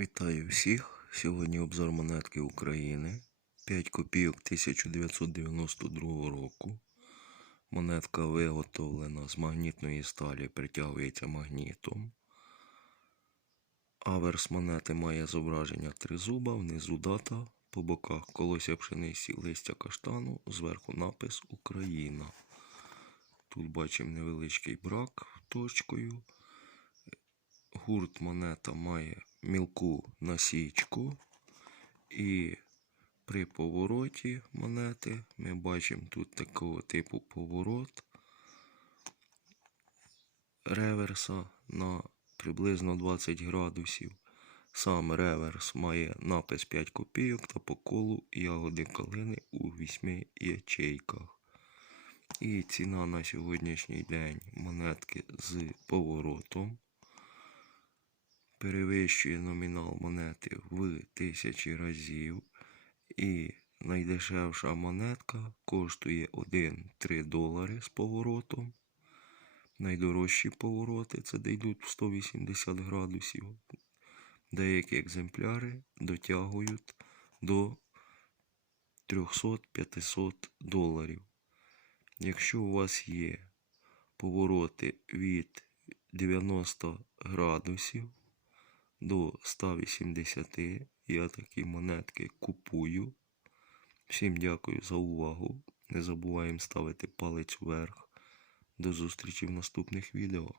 Вітаю всіх! Сьогодні обзор монетки України. 5 копійок 1992 року. Монетка виготовлена з магнітної сталі, притягується магнітом. Аверс монети має зображення тризуба, внизу дата, по боках колося пшениці, листя каштану, зверху напис Україна. Тут бачимо невеличкий брак точкою. Гурт монета має мілку насічку, і при повороті монети ми бачимо тут такого типу поворот реверса на приблизно 20 градусів. Сам реверс має напис 5 копійок та по колу ягоди калини у 8 ячейках. І ціна на сьогоднішній день монетки з поворотом перевищує номінал монети в тисячі разів. І найдешевша монетка коштує 1-3 долари з поворотом. Найдорожчі повороти це де йдуть в 180 градусів. Деякі екземпляри дотягують до 300-500 доларів. Якщо у вас є повороти від 90 градусів до 180, я такі монетки купую. Всім дякую за увагу. Не забуваємо ставити палець вверх. До зустрічі в наступних відео.